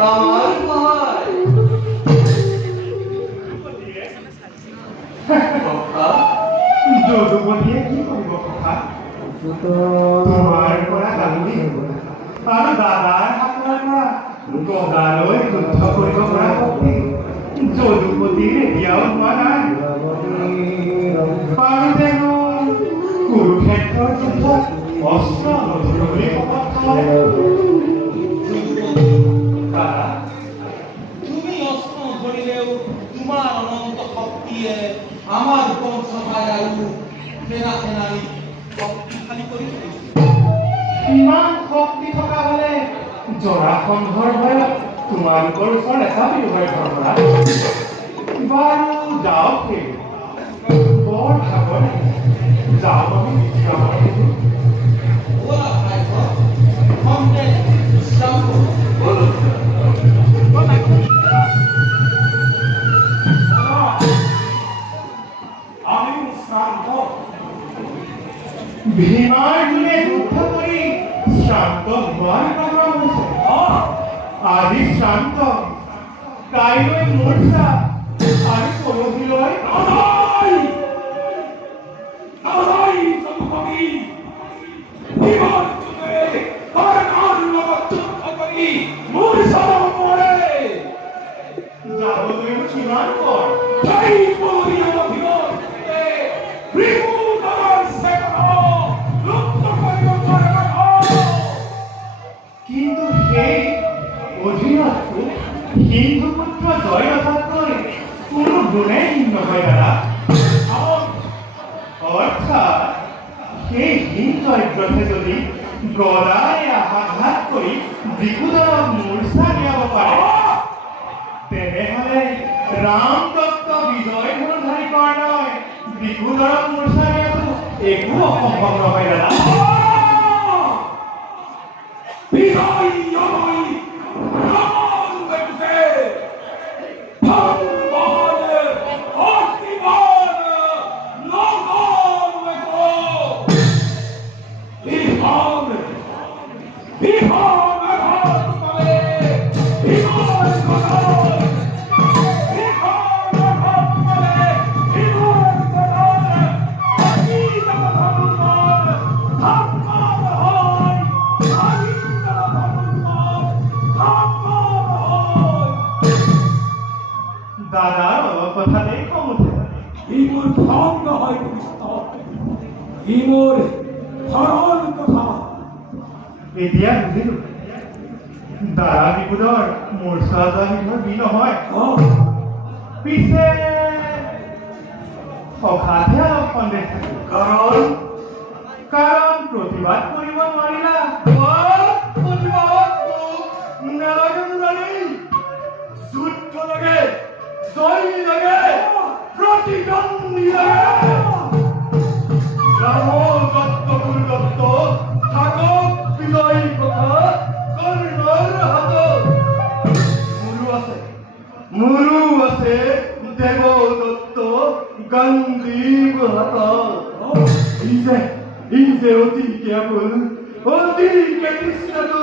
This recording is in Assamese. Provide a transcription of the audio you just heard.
আমাৰ ভাই যদুপতিয়ে কি কৰিব কথা তোমাৰ পৰা গালি আৰু দাদাৰ হাতৰ পৰা গদালৈ যুদ্ধ কৰিব পৰা শক্তি যদুপতিৰ এতিয়াও হোৱা নাই। পাৰোতেনো কুৰুক্ষেত্ৰৰ যুদ্ধত অস্ত্ৰ নধৰো বুলি শপত খায়। দাদা তুমি অস্ত্ৰ ধৰিলেও তোমাৰ অনন্ত শক্তিয়ে আমাৰ বংশভাই আৰু সেনা সেনানী শক্তিশালী কৰি তুলিছে। ইমান শক্তি থকা হলে জৰাসন্ধৰ ভয়ত তোমালোকৰ ওচৰত এচাপিও ভয় কৰা বাৰু যাওক সেই বৰ ভাগৰ যাওঁ আমি বিশ্ৰামৰ দিছো। ওলা ভাই খন্তে বিশ্ৰাম কৰোঁ। আমি শ্ৰান্ত ভীমাৰ দিনে যুদ্ধ কৰি শ্ৰান্ত হোৱাৰ প্ৰমাণ হৈছে। আজি শ্ৰান্ত কাইলৈ মূৰ্ছা আৰু পৰহিলৈ যাবলৈ কিমান পৰ কিন্তু সেই অধীনতটো হিন্দু পুত্ৰ জয়ৰথতকৈ কোনো গুণেই নহয় দাদা। অৰ্থাৎ সেই হিন্দুগ্ৰহে যদি গদাৰে আঘাত কৰি দিগুদৰক মূৰ্ছা নিয়াব পাৰে তেনেহলে ৰাম দত্ত বিজয় ধনুধাৰী কৰ্ণই দিগুদৰক মূৰ্ছা নিয়াটো একো অসম্ভৱ নহয় দাদা। দাদাৰ অলপ কথাতেই খং উঠে। ই মোৰ খং নহয় কৃষ্ণ, ই মোৰ সৰল কথা। এতিয়া বুজিলো দাদা বিপুদৰ মূৰ্ছা যোৱা বিষয় বি নহয় পিছে সখাতহে অলপ সন্দেহ থাকে। কাৰণ প্ৰতিবাদ কৰিব নোৱাৰিলা। যুদ্ধ লাগে, জয় লাগে, প্ৰতিদ্বন্দ্বী লাগে। ৰাম দত্ত গুৰু দত্ত থাকক বিজয়ী কথা কৰ্ণৰ হাতত। মোৰো আছে দেৱ দত্ত গান্ধীৰ হাতত। ই যে অতি কেৱল অতি কৃষ্ণটো